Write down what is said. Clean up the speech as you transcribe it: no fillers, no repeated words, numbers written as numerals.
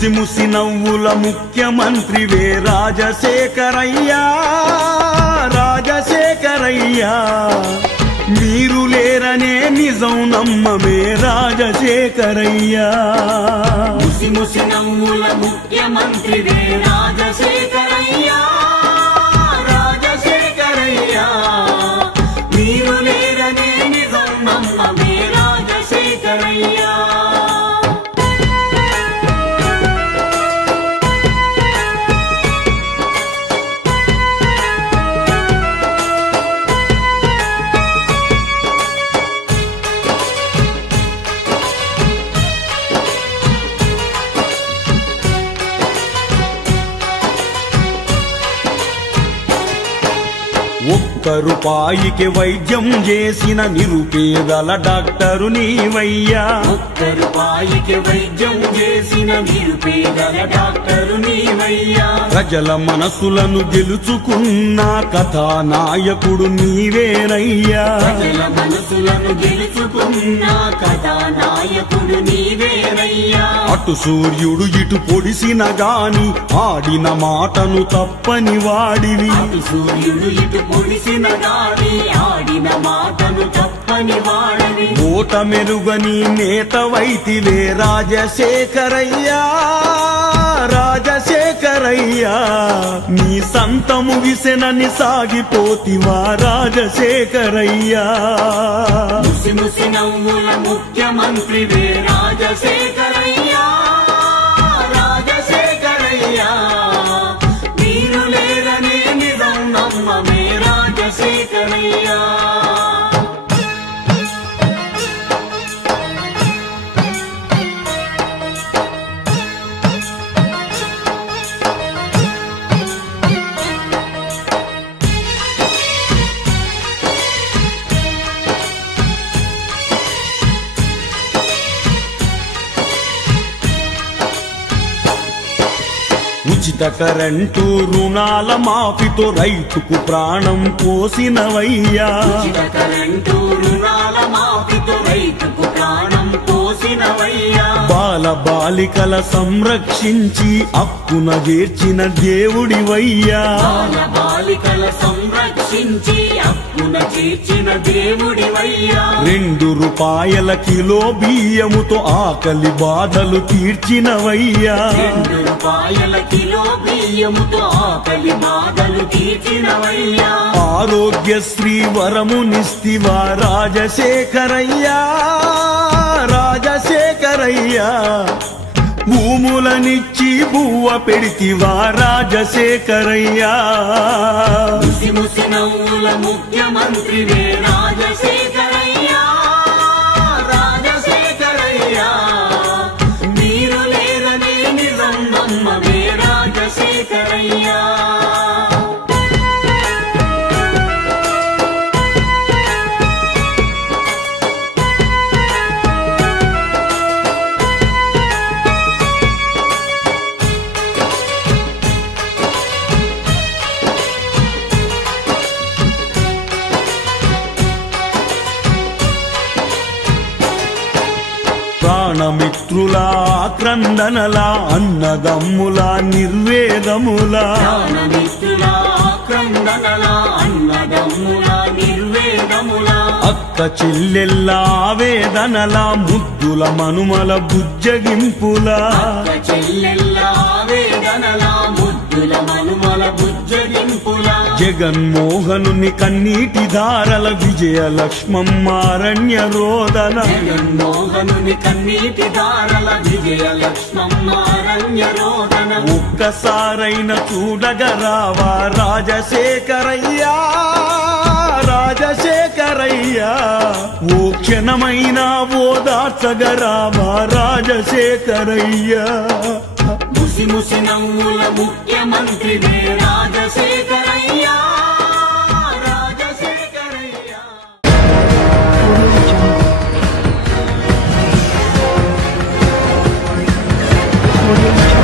ముసి ముసి నవ్వుల ముఖ్యమంత్రివే రాజశేఖరయ్యా రాజశేఖరయ్యా మీరు లేరనే నిజం నమ్మమే రాజశేఖరయ్యా ముసి ముసి నవ్వుల ముఖ్యమంత్రివే రాజశేఖరయ్యా రాజశేఖరయ్యా మీరు లేరనే నిజం నమ్మమే రాజశేఖరయ్యా ఒక్క రూపాయికి వైద్యం చేసిన నిరుపేదల డాక్టరు నీవయ్యా ఒక్క రూపాయికి వైద్యం చేసిన నిరుపేదల డాక్టరు నీవయ్యా ప్రజల మనసులను గెలుచుకున్న కథానాయకుడు నీవేనయ్యా ప్రజల మనసులను గెలుచుకున్న కథానాయకుడు నీవేనయ్యా అటు సూర్యుడు ఇటు పొడిసిన గాని ఆడిన మాటను తప్పని వాడివి అటు సూర్యుడు ఇటు పొడిసిన గాని ఆడిన మాటను తప్పని వాడవి ఓట మెరుగని నేతవైతివే రాజశేఖరయ్యా రాజశేఖరయ్యా నీ సంతము విసెనని సాగిపోతివా రాజశేఖరయ్యా ముసి ముసి నవ్వుల ముఖ్యమంత్రివే రాజశేఖరయ్యా రాజశేఖరయ్యా మీరు లేరనే నిజం నమ్మమే రాజశేఖరయ్యా ఉచిత కరెంటు రుణాల మాఫీతో రైతుకు ప్రాణం పోసినవయ్యా ఉచిత కరెంటు రుణాల మాఫీతో రైతుకు ప్రాణం పోసినవయ్యా బాల బాలికల సంరక్షించి హక్కున చేర్చిన దేవుడివయ్యా బాల బాలికల సంరక్షించి హక్కున చేర్చిన దేవుడివయ్యా 2 రూపాయల కిలో బియ్యముతో ఆకలి బాధలు తీర్చినవయ్యా 2 రూపాయల కిలో బియ్యముతో ఆకలి బాధలు తీర్చినవయ్యా ఆరోగ్యశ్రీ వరమునిస్తివా రాజశేఖరయ్యా రాజశేఖరయ్యా భూములనిచ్చి బువ్వ పెడితివా రాజశేఖరయ్యా ముసి ముసి నవ్వుల ముఖ్యమంత్రివే రాజశేఖరయ్యా రాజశేఖరయ్యా మీరు లేరనే నిజం నమ్మమే రాజశేఖరయ్యా ప్రాణమిత్రుల క్రందనల అన్నదమ్ముల నిర్వేదముల ప్రాణమిత్రుల క్రందనల అన్నదమ్ముల నిర్వేదముల అక్క చెల్లెల్ల ఆవేదనల ముద్దుల మనుమల బుజ్జగింపుల అక్క చెల్లెల్ల ఆవేదనల ముద్దుల మనుమల బుజ్జగింపుల జగన్మోహనుని కన్నీటి ధారల విజయలక్ష్మమ్మ అరణ్య రోదన జగన్మోహనుని కన్నీటి ధారల విజయలక్ష్మమ్మ అరణ్య రోదన ఒక్కసారైన చూడగరావా రాజశేఖరయ్యా రాజశేఖరయ్యా ఓ క్షణమైనా ఓదార్చగరావా రాజశేఖరయ్యా ముసి ముసి నవ్వుల ముఖ్యమంత్రివే రాజశేఖరయ్యా రాజశేఖరయ్యా Audio